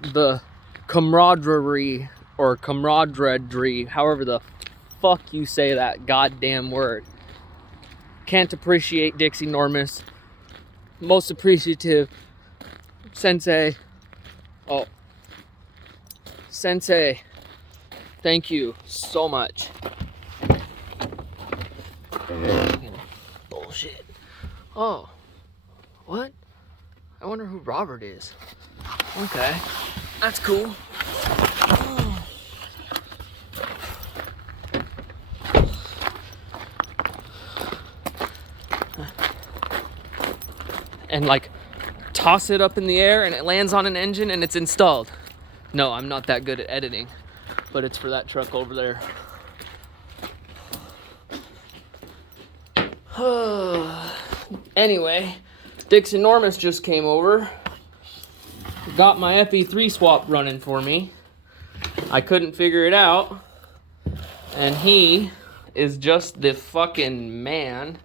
the camaraderie or camaraderie, however the fuck you say that goddamn word. Can't appreciate Dixie Normuss. Most appreciative Sensei. Oh, Sensei, thank you so much. Bullshit. Oh, what? I wonder who Robert is. Okay, that's cool. And like toss it up in the air and it lands on an engine and it's installed. No, I'm not that good at editing, but it's for that truck over there. Anyway, Dixie Normuss just came over, got my fe3 swap running for me. I couldn't figure it out, and he is just the fucking man.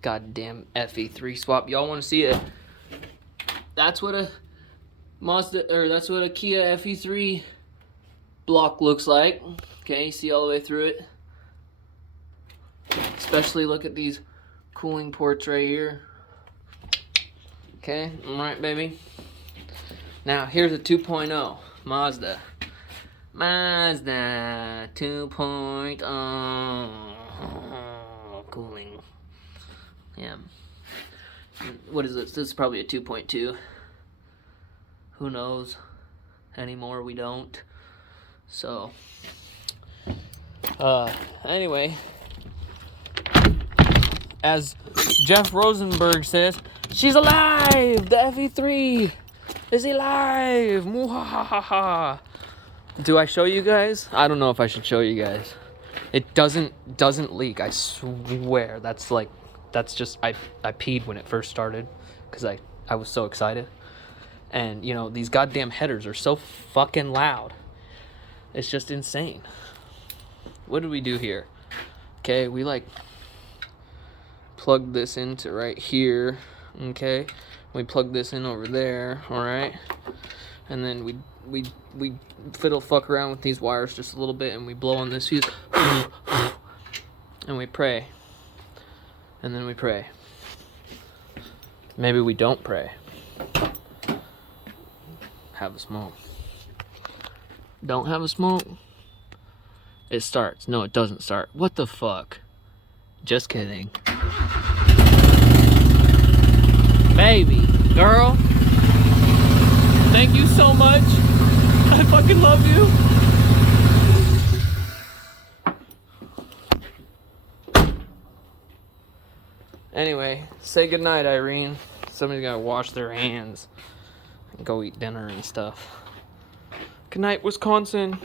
Goddamn fe3 swap. Y'all want to see it? That's what a Mazda, or that's what a Kia fe3 block looks like. Okay, you see all the way through it. Especially look at these cooling ports right here. Okay, all right, baby. Now here's a 2.0 Mazda 2.0 cooling. Yeah. What is this? This is probably a 2.2. Who knows anymore? We don't. So anyway, as Jeff Rosenberg says, she's alive! The fe3 is alive! Muhahaha. Do I show you guys? I don't know if I should show you guys. It doesn't leak, I swear. That's just, I peed when it first started because I was so excited. And, you know, these goddamn headers are so fucking loud. It's just insane. What did we do here? Okay, we like plug this into right here. Okay, we plug this in over there. All right, and then we fiddle fuck around with these wires just a little bit, and we blow on this fuse, and we pray, and then we pray. Maybe we don't pray. Have a smoke. Don't have a smoke. It starts. No, it doesn't start. What the fuck? Just kidding. Baby, girl, thank you so much. I fucking love you. Anyway, say goodnight, Irene. Somebody's gotta wash their hands and go eat dinner and stuff. Good night, Wisconsin.